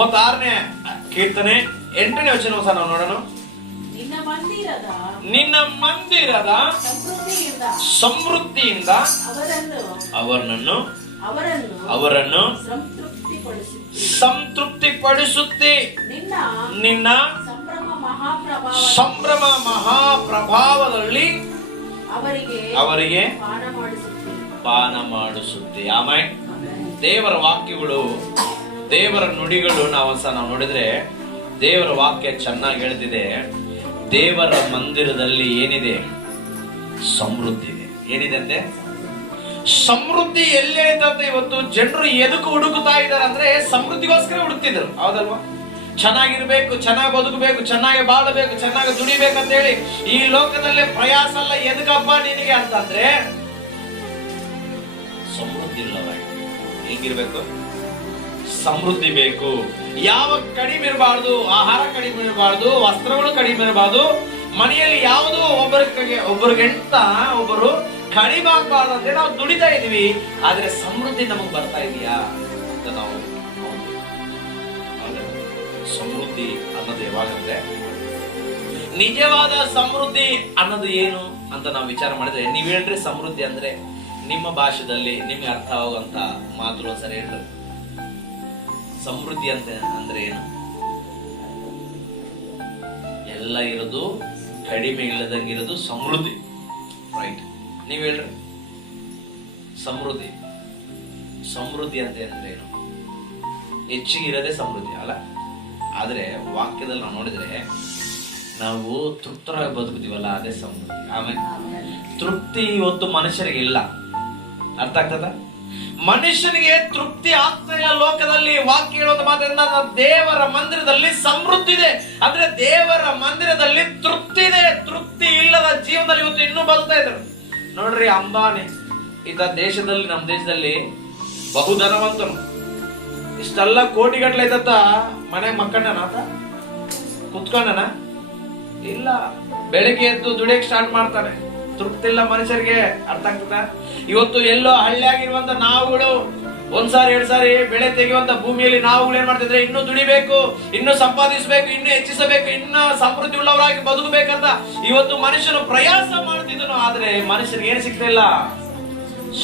36ನೇ ಕೀರ್ತನೆ 8ನೇ ವಚನ ಸಹ ನಾವು ನೋಡೋಣ. ನಿನ್ನ ಮಂದಿರದ ಸಮೃದ್ಧಿಯಿಂದ ಅವರನ್ನು ಸಂತೃಪ್ತಿಪಡಿಸುತ್ತಿ. ನಿನ್ನ ಸಂಭ್ರಮ ಮಹಾಪ್ರಭಾವದಲ್ಲಿ ಅವರಿಗೆ ಪಾನ ಮಾಡಿಸುತ್ತಿ. ಆಮೇಲೆ ದೇವರ ವಾಕ್ಯಗಳು, ದೇವರ ನುಡಿಗಳು ನಾವು ನೋಡಿದ್ರೆ ದೇವರ ವಾಕ್ಯ ಚೆನ್ನಾಗಿ ಹೇಳ್ತಿದೆ. ದೇವರ ಮಂದಿರದಲ್ಲಿ ಏನಿದೆ? ಸಮೃದ್ಧಿ ಇದೆ. ಏನಿದೆ ಅಂತೆ? ಸಮೃದ್ಧಿ ಎಲ್ಲೇ ಐತಂತೆ. ಇವತ್ತು ಜನರು ಎದಕ್ಕೆ ಹುಡುಕುತ್ತಾ ಇದ್ದಾರೆ ಅಂದ್ರೆ ಸಮೃದ್ಧಿಗೋಸ್ಕರ ಹುಡುಕ್ತಿದ್ರು, ಹೌದಲ್ವಾ? ಚೆನ್ನಾಗಿರ್ಬೇಕು, ಚೆನ್ನಾಗಿ ಬದುಕಬೇಕು, ಚೆನ್ನಾಗಿ ಬಾಳಬೇಕು, ಚೆನ್ನಾಗಿ ದುಡಿಬೇಕಂತ ಹೇಳಿ ಈ ಲೋಕದಲ್ಲೇ ಪ್ರಯಾಸ ಅಲ್ಲ. ಎದಕ್ಕಪ್ಪ ನಿನಗೆ ಅಂತಂದ್ರೆ ಸಮೃದ್ಧಿ ಇಲ್ಲವ. ಹೇಗಿರ್ಬೇಕು? ಸಮೃದ್ಧಿ ಬೇಕು. ಯಾವ ಕಡಿಮೆ ಇರಬಾರ್ದು, ಆಹಾರ ಕಡಿಮೆ ಇರಬಾರ್ದು, ವಸ್ತ್ರಗಳು ಕಡಿಮೆ ಇರಬಾರ್ದು, ಮನೆಯಲ್ಲಿ ಯಾವುದು ಒಬ್ಬರಿಗಿಂತ ಒಬ್ಬರು ಕಡಿಮೆ ಆಗ್ಬಾರ್ದು ಅಂತ ನಾವು ದುಡಿತಾ ಇದೀವಿ. ಆದ್ರೆ ಸಮೃದ್ಧಿ ನಮಗ್ ಬರ್ತಾ ಇದೆಯಾ ಅಂತ ನಾವು ಸಮೃದ್ಧಿ ಅನ್ನೋದು ಯಾವಾಗಂದ್ರೆ ನಿಜವಾದ ಸಮೃದ್ಧಿ ಅನ್ನೋದು ಏನು ಅಂತ ನಾವು ವಿಚಾರ ಮಾಡಿದ್ರೆ, ನೀವ್ ಹೇಳ್ರಿ ಸಮೃದ್ಧಿ ಅಂದ್ರೆ ನಿಮ್ಮ ಭಾಷೆದಲ್ಲಿ ನಿಮ್ಗೆ ಅರ್ಥ ಆಗುವಂತ ಮಾತುಗಳು ಸರಿ ಹೇಳ್ರಿ. ಸಮೃದ್ಧಿ ಅಂತ ಅಂದ್ರೆ ಏನು? ಎಲ್ಲ ಇರೋದು, ಕಡಿಮೆ ಇಲ್ಲದಂಗಿರೋದು ಸಮೃದ್ಧಿ, ರೈಟ್? ನೀವ್ ಹೇಳ್ರಿ ಸಮೃದ್ಧಿ. ಸಮೃದ್ಧಿ ಅಂತ ಅಂದ್ರೆ ಏನು? ಹೆಚ್ಚಿಗೆ ಇರೋದೇ ಸಮೃದ್ಧಿ ಅಲ್ಲ. ಆದ್ರೆ ವಾಕ್ಯದಲ್ಲಿ ನಾವು ನೋಡಿದ್ರೆ ನಾವು ತೃಪ್ತರಾಗಿ ಬದುಕುತ್ತೀವಲ್ಲ, ಅದೇ ಸಮೃದ್ಧಿ. ಆಮೇಲೆ ತೃಪ್ತಿ ಇವತ್ತು ಮನುಷ್ಯರಿಗೆ ಇಲ್ಲ. ಅರ್ಥ ಆಗ್ತದ? ಮನುಷ್ಯನಿಗೆ ತೃಪ್ತಿ ಆಗ್ತಾ ಇಲ್ಲ ಲೋಕದಲ್ಲಿ. ವಾಕ್ಯ ಹೇಳೋದು ಮಾತ್ರದಿಂದ ದೇವರ ಮಂದಿರದಲ್ಲಿ ಸಮೃದ್ಧಿ ಇದೆ ಅಂದ್ರೆ ದೇವರ ಮಂದಿರದಲ್ಲಿ ತೃಪ್ತಿ ಇದೆ. ತೃಪ್ತಿ ಇಲ್ಲದ ಜೀವನದಲ್ಲಿ ಇವತ್ತು ಇನ್ನೂ ಬದುಕ್ತಾ ಇದ್ದಾರೆ. ನೋಡ್ರಿ, ಅಂಬಾನಿ ಈತ ದೇಶದಲ್ಲಿ, ನಮ್ಮ ದೇಶದಲ್ಲಿ ಬಹುಧನವಂತನು, ಇಷ್ಟೆಲ್ಲ ಕೋಟಿಗಟ್ಟಲೆ ಐತತ್ತ ಮನೆ ಮಕ್ಕಂಡನ, ಆತ ಕುತ್ಕೊಂಡನ ಇಲ್ಲ. ಬೆಳಿಗ್ಗೆ ಎದ್ದು ದುಡಿಯಕ್ ಸ್ಟಾರ್ಟ್ ಮಾಡ್ತಾನೆ. ತೃಪ್ತಿ ಇಲ್ಲ ಮನುಷ್ಯರಿಗೆ. ಅರ್ಥ ಆಗ್ತದ? ಇವತ್ತು ಎಲ್ಲೋ ಹಳ್ಳಿಯಾಗಿರುವಂತ ನಾವುಗಳು ಒಂದ್ಸಾರಿ 2 ಸಾರಿ ಬೆಳೆ ತೆಗೆಯುವಂತ ಭೂಮಿಯಲ್ಲಿ ನಾವುಗಳು ಏನ್ ಮಾಡ್ತಿದ್ರೆ, ಇನ್ನೂ ದುಡಿಬೇಕು, ಇನ್ನೂ ಸಂಪಾದಿಸಬೇಕು, ಇನ್ನೂ ಹೆಚ್ಚಿಸಬೇಕು, ಇನ್ನೂ ಸಮೃದ್ಧಿ ಉಳ್ಳವರಾಗಿ ಬದುಕಬೇಕಂತ ಇವತ್ತು ಮನುಷ್ಯನು ಪ್ರಯಾಸ ಮಾಡ್ತಿದ್ದನು. ಆದ್ರೆ ಮನುಷ್ಯನಿಗೆ ಏನು ಸಿಗ್ತಾ ಇಲ್ಲ?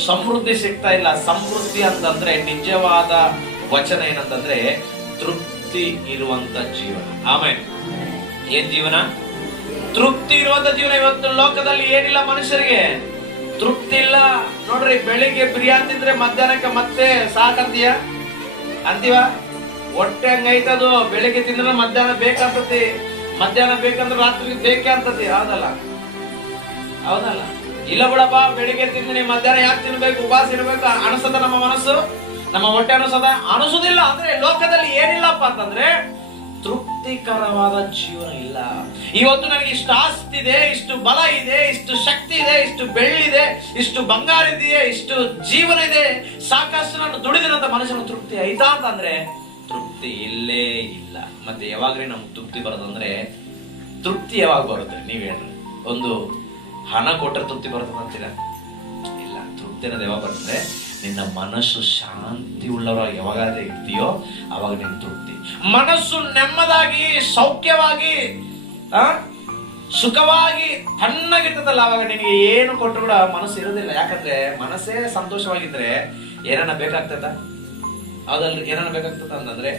ಸಮೃದ್ಧಿ ಸಿಗ್ತಾ ಇಲ್ಲ. ಸಮೃದ್ಧಿ ಅಂತಂದ್ರೆ ನಿಜವಾದ ವಚನ ಏನಂತಂದ್ರೆ ತೃಪ್ತಿ ಇರುವಂತ ಜೀವನ. ಆಮೇಲೆ ಏನ್ ಜೀವನ? ತೃಪ್ತಿ ಇರುವಂತ ಜೀವನ. ಇವತ್ತು ಲೋಕದಲ್ಲಿ ಏನಿಲ್ಲ ಮನುಷ್ಯರಿಗೆ, ತೃಪ್ತಿ ಇಲ್ಲ. ನೋಡ್ರಿ, ಬೆಳಿಗ್ಗೆ ಬಿರಿಯಾನಿ ತಿಂದ್ರೆ ಮಧ್ಯಾಹ್ನಕ್ಕೆ ಮತ್ತೆ ಸಾಕಂತೀಯ ಅಂತೀವ? ಹೊಟ್ಟೆ ಹಂಗೈತದು. ಬೆಳಿಗ್ಗೆ ತಿಂದ್ರೆ ಮಧ್ಯಾಹ್ನ ಬೇಕಂತತಿ, ಮಧ್ಯಾಹ್ನ ಬೇಕಂದ್ರೆ ರಾತ್ರಿ ಬೇಕೇ ಅಂತತಿ. ಹೌದಲ್ಲ? ಹೌದಲ್ಲ? ಇಲ್ಲ ಬಿಡಪ್ಪ, ಬೆಳಿಗ್ಗೆ ತಿಂದ್ರೆ ಮಧ್ಯಾಹ್ನ ಯಾಕೆ ತಿನ್ಬೇಕು, ಉಪವಾಸ ಇರ್ಬೇಕು ಅನಿಸದ ನಮ್ಮ ಮನಸ್ಸು, ನಮ್ಮ ಹೊಟ್ಟೆ ಅನಿಸೋದಿಲ್ಲ. ಅಂದ್ರೆ ಲೋಕದಲ್ಲಿ ಏನಿಲ್ಲಪ್ಪ ಅಂತಂದ್ರೆ ತೃಪ್ತಿಕರವಾದ ಜೀವನ ಇಲ್ಲ. ಇವತ್ತು ನನಗೆ ಇಷ್ಟು ಆಸ್ತಿ ಇದೆ, ಇಷ್ಟು ಬಲ ಇದೆ, ಇಷ್ಟು ಶಕ್ತಿ ಇದೆ, ಇಷ್ಟು ಬೆಳ್ಳಿದೆ, ಇಷ್ಟು ಬಂಗಾರ ಇದೆಯೇ, ಇಷ್ಟು ಜೀವನ ಇದೆ, ಸಾಕಷ್ಟು ನಾನು ದುಡಿದಿನಂತ ಮನುಷ್ಯನ ತೃಪ್ತಿ ಐತಾ ಅಂತಂದ್ರೆ ತೃಪ್ತಿ ಇಲ್ಲೇ ಇಲ್ಲ. ಮತ್ತೆ ಯಾವಾಗ್ರಿ ನಮ್ಗೆ ತೃಪ್ತಿ ಬರೋದಂದ್ರೆ, ತೃಪ್ತಿ ಯಾವಾಗ ಬರುತ್ತೆ ನೀವ್ ಹೇಳ್ರಿ? ಒಂದು ಹಣ ಕೊಟ್ಟರೆ ತೃಪ್ತಿ ಬರುತ್ತೆ ಅಂತೀರಾ? ಇಲ್ಲ. ತೃಪ್ತಿ ಅನ್ನೋದು ಯಾವಾಗ ಬರುತ್ತೆ? ನಿನ್ನ ಮನಸ್ಸು ಶಾಂತಿ ಉಳ್ಳವರಾಗಿ ಯಾವಾಗಾದ್ರೆ ಇರ್ತೀಯೋ ಅವಾಗ ನಿನ್ ತೃಪ್ತಿ. ಮನಸ್ಸು ನೆಮ್ಮದಾಗಿ, ಸೌಖ್ಯವಾಗಿ, ಸುಖವಾಗಿ, ತಣ್ಣಗಿರ್ತದಲ್ಲ, ಅವಾಗ ನಿನಗೆ ಏನು ಕೊಟ್ಟರು ಕೂಡ ಮನಸ್ಸು ಇರೋದಿಲ್ಲ. ಯಾಕಂದ್ರೆ ಮನಸ್ಸೇ ಸಂತೋಷವಾಗಿದ್ರೆ ಏನನ್ನ ಬೇಕಾಗ್ತದ? ಹೌದಲ್ರಿ? ಏನನ್ನ ಬೇಕಾಗ್ತದ ಅಂತಂದ್ರೆ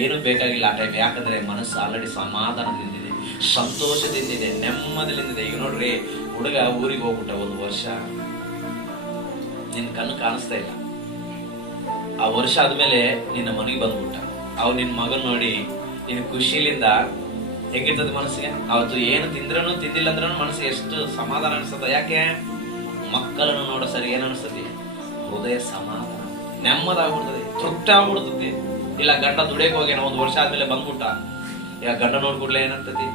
ಏನು ಬೇಕಾಗಿಲ್ಲ ಆ ಟೈಮ್. ಯಾಕಂದ್ರೆ ಮನಸ್ಸು ಆಲ್ರೆಡಿ ಸಮಾಧಾನದಿಂದಿದೆ, ಸಂತೋಷದಿಂದಿದೆ, ನೆಮ್ಮದಿಯಿಂದಿದೆ. ಈಗ ನೋಡ್ರಿ, ಹುಡುಗ ಊರಿಗೆ ಹೋಗ್ಬಿಟ್ಟ 1 ವರ್ಷ, ನಿನ್ ಕಣ್ಣು ಕಾಣಿಸ್ತಾ ಇಲ್ಲ. ಆ ವರ್ಷ ಆದ್ಮೇಲೆ ನಿನ್ನ ಮನೆಗೆ ಬಂದ್ಬಿಟ್ಟ. ಅವ್ ನಿನ್ ಮಗನ್ ನೋಡಿ ನಿನ್ ಖುಷಿಲಿಂದ ಹೆಂಗಿರ್ತದೆ ಮನಸ್ಸಿಗೆ? ಅವತ್ತು ಏನು ತಿಂದ್ರೂ ತಿಂದಿಲ್ಲ ಅಂದ್ರೂ ಮನಸ್ಸಿಗೆ ಎಷ್ಟು ಸಮಾಧಾನ ಅನಿಸ್ತದ. ಯಾಕೆ? ಮಕ್ಕಳನ್ನು ನೋಡೋ ಸರಿ ಏನ್ ಅನಿಸ್ತದೆ? ಹೃದಯ ಸಮಾಧಾನ, ನೆಮ್ಮದಾಗ್ಬಿಡ್ತದೆ, ತೃಪ್ತಿ ಆಗ್ಬಿಡ್ತದೆ. ಇಲ್ಲ, ಗಂಡ ದುಡಿಯಕ್ ಹೋಗ್ಯಾನ 1 ವರ್ಷ ಆದ್ಮೇಲೆ ಬಂದ್ಬಿಟ್ಟ, ಈಗ ಗಂಡ ನೋಡ್ಬಿಡ್ಲೆ ಏನಾಗ್ತದೆ?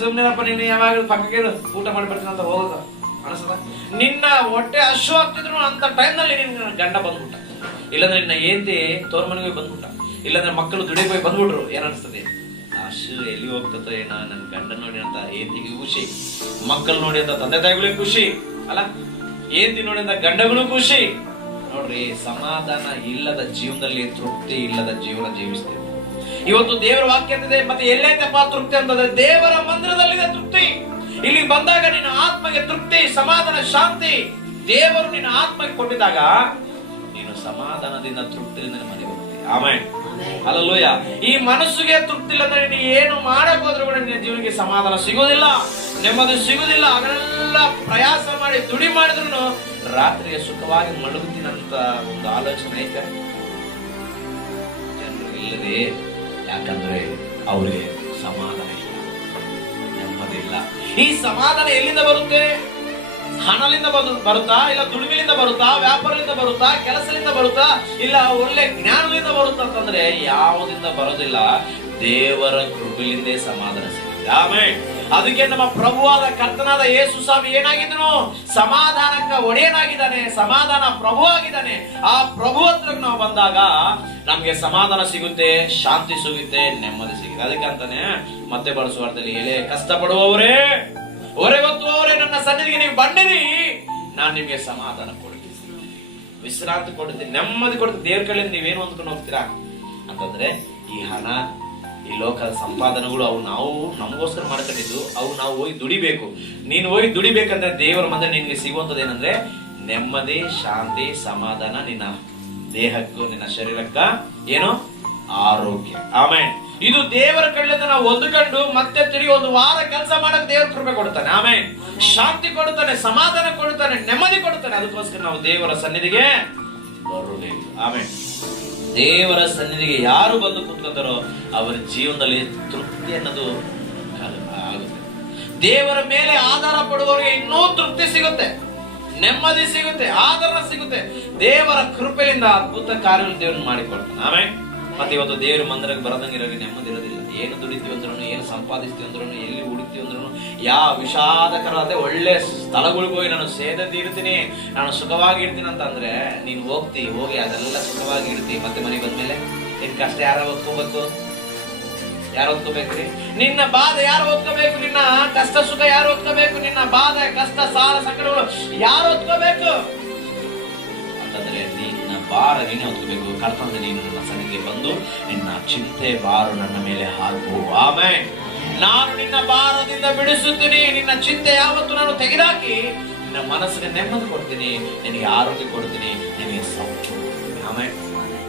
ಸುಮ್ನೆಪ್ಪ, ನೀನು ಯಾವಾಗ ಪಕ್ಕಕ್ಕೆ ಊಟ ಮಾಡಿ ಬರ್ತೀನಿ ಅಂತ ಹೋಗೋದು ಅನಿಸ್ತದ? ನಿನ್ನ ಹೊಟ್ಟೆ ಹಶು ಆಗ್ತಿದ್ರು ಅಂತ ಟೈಮ್ ನಲ್ಲಿ ನಿನ್ನ ಗಂಡ ಬಂದ್ಬಿಟ್ಟ, ಇಲ್ಲಾಂದ್ರೆ ನಿನ್ನ ಏಂತಿ ತೋರ್ ಮನೆಗೆ ಬಂದ್ಬಿಟ್ಟ, ಇಲ್ಲಾಂದ್ರೆ ಮಕ್ಕಳು ದುಡಿಗೆ ಹೋಗಿ ಬಂದ್ಬಿಟ್ರು, ಏನಿಸ್ತದೆ? ಹಶು ಎಲ್ಲಿ ಹೋಗ್ತದೋ ಏನ, ನನ್ ಗಂಡ ನೋಡಿ ಅಂತ ಏಂತಿಗೆ ಖುಷಿ, ಮಕ್ಕಳು ನೋಡಿ ಅಂತ ತಂದೆ ತಾಯಿಗಳಿಗೆ ಖುಷಿ ಅಲ್ಲ, ಏಂತಿ ನೋಡಿ ಅಂತ ಗಂಡಗಳು ಖುಷಿ. ನೋಡ್ರಿ, ಸಮಾಧಾನ ಇಲ್ಲದ ಜೀವನದಲ್ಲಿ ತೃಪ್ತಿ ಇಲ್ಲದ ಜೀವನ ಜೀವಿಸ್ತೇವೆ. ಇವತ್ತು ದೇವರ ವಾಕ್ಯ ಅಂತಿದೆ, ಮತ್ತೆ ಎಲ್ಲೈತಪ್ಪ ತೃಪ್ತಿ ಅಂತಂದ್ರೆ ದೇವರ ಮಂದಿರದಲ್ಲಿದೆ ತೃಪ್ತಿ. ಇಲ್ಲಿ ಬಂದಾಗ ನಿನ್ನ ಆತ್ಮಗೆ ತೃಪ್ತಿ, ಸಮಾಧಾನ, ಶಾಂತಿ ದೇವರು ನಿನ್ನ ಆತ್ಮಕ್ಕೆ ಕೊಟ್ಟಿದಾಗ ನೀನು ಸಮಾಧಾನದಿಂದ ತೃಪ್ತಿಯಿಂದ ಮನೆಗೆ ಹೋಗ್ತೀವಿ. ಆಮೇಲೆ ಹಲ್ಲೆಲೂಯಾ. ಈ ಮನಸ್ಸಿಗೆ ತೃಪ್ತಿ ಇಲ್ಲ ಅಂದ್ರೆ ನೀನು ಏನು ಮಾಡಕ್ ಹೋದ್ರೂ ಕೂಡ ನಿನ್ನ ಜೀವನಕ್ಕೆ ಸಮಾಧಾನ ಸಿಗೋದಿಲ್ಲ, ನೆಮ್ಮದಿ ಸಿಗೋದಿಲ್ಲ. ಅದನ್ನೆಲ್ಲ ಪ್ರಯಾಸ ಮಾಡಿ ದುಡಿ ಮಾಡಿದ್ರು ರಾತ್ರಿಗೆ ಸುಖವಾಗಿ ಮಲಗುತ್ತೀನಂತ ಒಂದು ಆಲೋಚನೆ ಐತೆ ಜನರು ಇಲ್ಲದೆ. ಯಾಕಂದ್ರೆ ಅವರಿಗೆ ಸಮಾಧಾನ ಇಲ್ಲ, ನೆಮ್ಮದಿ ಇಲ್ಲ. ಈ ಸಮಾಧಾನ ಎಲ್ಲಿಂದ ಬರುತ್ತೆ? ಹಣದಿಂದ ಬರುತ್ತಾ, ಇಲ್ಲ ದುಡಿಮೆಯಿಂದ ಬರುತ್ತಾ, ವ್ಯಾಪಾರದಿಂದ ಬರುತ್ತಾ, ಕೆಲಸದಿಂದ ಬರುತ್ತಾ, ಇಲ್ಲ ಒಳ್ಳೆ ಜ್ಞಾನದಿಂದ ಬರುತ್ತಾ ಅಂತಂದ್ರೆ ಯಾವುದಿಂದ ಬರೋದಿಲ್ಲ. ದೇವರ ಕೃಪೆಯಿಂದೇ ಸಮಾಧಾನ ಸಿಗುತ್ತೆ. ಆಮೇಲೆ ಅದಕ್ಕೆ ನಮ್ಮ ಪ್ರಭುವಾದ ಕರ್ತನಾದ ಯೇಸು ಸ್ವಾಮಿ ಏನಾಗಿದ್ದನು? ಸಮಾಧಾನಕ್ಕ ಒಡೆಯನಾಗಿದ್ದಾನೆ, ಸಮಾಧಾನ ಪ್ರಭು ಆಗಿದ್ದಾನೆ. ಆ ಪ್ರಭು ಹತ್ರ ನಾವು ಬಂದಾಗ ನಮ್ಗೆ ಸಮಾಧಾನ ಸಿಗುತ್ತೆ, ಶಾಂತಿ ಸಿಗುತ್ತೆ, ನೆಮ್ಮದಿ ಸಿಗುತ್ತೆ. ಅದಕ್ಕೆ ಅಂತಾನೆ ಮತ್ತೆ ಬಳಸುವಾರ್ದಲ್ಲಿ ಎಲೆ ಕಷ್ಟಪಡುವವರೇ, ಹೊರೆಗೊತ್ತುವವರೇ, ನನ್ನ ಸನ್ನಿಧಿಗೆ ನೀವು ಬಂದಿರಿ, ನಾನು ನಿಮ್ಗೆ ಸಮಾಧಾನ ಕೊಡ್ತೀನಿ, ವಿಶ್ರಾಂತಿ ಕೊಡ್ತೀನಿ, ನೆಮ್ಮದಿ ಕೊಡ್ತೀನಿ. ದೇವ್ರ ಕಡೆಯಿಂದ ನೀವೇನು ಅಂದ್ಕೊಂಡು ಹೋಗ್ತೀರಾ ಅಂತಂದ್ರೆ ಈ ಹಣ, ಈ ಲೋಕದ ಸಂಪಾದನೆಗಳು ಅವು ನಾವು ನಮಗೋಸ್ಕರ ಮಾಡ್ಕೊಂಡಿದ್ದು, ಅವು ನಾವು ಹೋಗಿ ದುಡಿಬೇಕು. ನೀನು ಹೋಗಿ ದುಡಿಬೇಕಂದ್ರೆ ದೇವರ ಮಂದಿರ ನಿನ್ಗೆ ಸಿಗುವಂಥದ್ದು ಏನಂದ್ರೆ ನೆಮ್ಮದಿ, ಶಾಂತಿ, ಸಮಾಧಾನ, ನಿನ್ನ ದೇಹಕ್ಕೂ ನಿನ್ನ ಶರೀರಕ್ಕ ಏನು ಆರೋಗ್ಯ. ಆಮೇಲೆ ಇದು ದೇವರ ಕಡೆಯಿಂದ ನಾವು ಹೊಂದ್ಕೊಂಡು ಮತ್ತೆ ತಿರುಗಿ ಒಂದು ವಾರ ಕೆಲಸ ಮಾಡಕ್ ದೇವರ ಕೃಪೆ ಕೊಡ್ತಾನೆ. ಆಮೇಲೆ ಶಾಂತಿ ಕೊಡ್ತಾನೆ, ಸಮಾಧಾನ ಕೊಡ್ತಾನೆ, ನೆಮ್ಮದಿ ಕೊಡ್ತಾನೆ. ಅದಕ್ಕೋಸ್ಕರ ನಾವು ದೇವರ ಸನ್ನಿಧಿಗೆ ಬರಬೇಕು. ಆಮೇಲೆ ದೇವರ ಸನ್ನಿಧಿಗೆ ಯಾರು ಬಂದು ಕೂತ್ಕೊತಾರೋ ಅವರ ಜೀವನದಲ್ಲಿ ತೃಪ್ತಿ ಅನ್ನೋದು ಆಗುತ್ತೆ. ದೇವರ ಮೇಲೆ ಆಧಾರ ಪಡುವವರಿಗೆ ಇನ್ನೂ ತೃಪ್ತಿ ಸಿಗುತ್ತೆ, ನೆಮ್ಮದಿ ಸಿಗುತ್ತೆ, ಆಧಾರ ಸಿಗುತ್ತೆ. ದೇವರ ಕೃಪೆಯಿಂದ ಅದ್ಭುತ ಕಾರ್ಯವನ್ನು ದೇವರು ಮಾಡಿಕೊಡ್ತಾನೆ. ಆಮೇಲೆ ಮತ್ತೆ ಇವತ್ತು ದೇವರ ಮಂದಿರಕ್ಕೆ ಬರದಂಗಿರೋರಿಗೆ ನೆಮ್ಮದಿ ಇರೋದಿಲ್ಲ. ಏನು ದುಡಿತೀವಿ ಅಂದ್ರೂ, ಏನು ಸಂಪಾದಿಸ್ತೀವಿ ಅಂದ್ರೂ, ಎಲ್ಲಿ ಹುಡುಕ್ತೀವಿ ಅಂದ್ರೂ, ಯಾವ ವಿಷಾದಕರವಾದ ಒಳ್ಳೆ ಸ್ಥಳಗಳಿಗೆ ಹೋಗಿ ನಾನು ಸೇದದಿ ಇರ್ತೀನಿ, ನಾನು ಸುಖವಾಗಿ ಇರ್ತೀನಿ ಅಂತ ಅಂದ್ರೆ ನೀನು ಹೋಗಿ ಅದೆಲ್ಲ ಸುಖವಾಗಿ ಇಡ್ತೀವಿ. ಮತ್ತೆ ಮನೆಗೆ ಬಂದ್ಮೇಲೆ ನಿನ್ ಕಷ್ಟ ಯಾರು ಓದ್ಕೋಬೇಕು? ಯಾರು ಓದ್ಕೋಬೇಕ್ರಿ? ನಿನ್ನ ಬಾಧೆ ಯಾರು ಓದ್ಕೋಬೇಕು? ನಿನ್ನ ಕಷ್ಟ ಸುಖ ಯಾರು ಓದ್ಕೋಬೇಕು? ನಿನ್ನ ಬಾಧೆ, ಕಷ್ಟ, ಸಾಲ, ಸಂಕಟಗಳು ಯಾರು ಓದ್ಕೋಬೇಕು ಅಂತಂದ್ರೆ ನಿನ್ನ ಭಾರ ನೀನೇ ಹೊತ್ಕೋಬೇಕು. ಕರ್ತಂದ್ರೆ ನೀನು ನನ್ನ ಸನ್ನಿಧಿಗೆ ಬಂದು ನಿನ್ನ ಚಿಂತೆ ಭಾರ ನನ್ನ ಮೇಲೆ ಹಾಕು. ಆಮೇಲೆ ನಾನು ನಿನ್ನ ಭಾರದಿಂದ ಬಿಡಿಸುತ್ತೀನಿ. ನಿನ್ನ ಚಿಂತೆ ಯಾವತ್ತು ನಾನು ತೆಗೆದಾಕಿ ನಿನ್ನ ಮನಸ್ಸಿಗೆ ನೆಮ್ಮದಿ ಕೊಡ್ತೀನಿ, ನಿನಗೆ ಆರೋಗ್ಯ ಕೊಡ್ತೀನಿ, ನಿನಗೆ ಸೌಖ್ಯ. ಆಮೇಲೆ